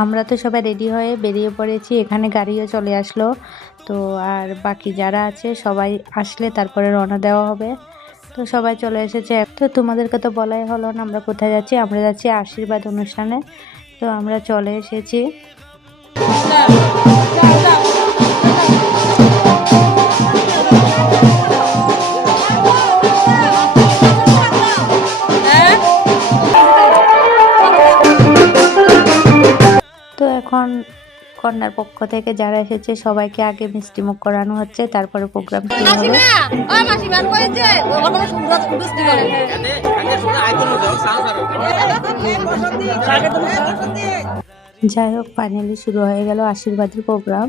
আমরা তো সবাই রেডি হয়ে বেরিয়ে পড়েছি, এখানে গাড়িও চলে আসলো। তো আর বাকি যারা আছে সবাই আসলে তারপরে রওনা দেওয়া হবে। তো সবাই চলে এসেছে। তো তোমাদেরকে তো বলাই হলো না আমরা কোথায় যাচ্ছি। আমরা যাচ্ছি আশীর্বাদ অনুষ্ঠানে। তো আমরা চলে এসেছি। তো এখন কন্যার পক্ষ থেকে যারা এসেছে সবাইকে আগে মিষ্টিমুখ করানো হচ্ছে, তারপরে প্রোগ্রাম শুরু হবে। যাই হোক, ফাইনালি শুরু হয়ে গেল আশীর্বাদের প্রোগ্রাম।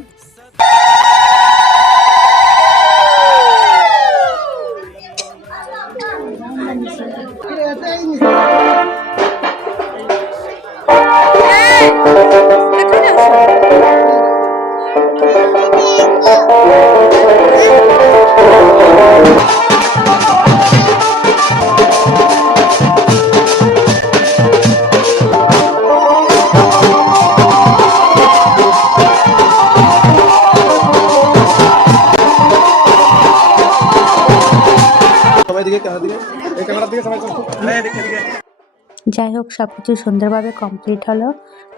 যাই হোক, সবকিছু সুন্দরভাবে কমপ্লিট হলো।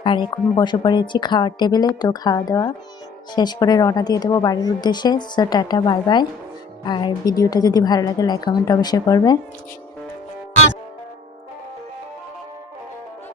আর এখন বসে পড়েছি খাওয়ার টেবিলে। তো খাওয়া দাওয়া শেষ করে রওনা দিয়ে দেবো বাড়ির উদ্দেশ্যে। So tata, bye bye. আর ভিডিওটা যদি ভালো লাগে লাইক কমেন্ট অবশ্যই করবে।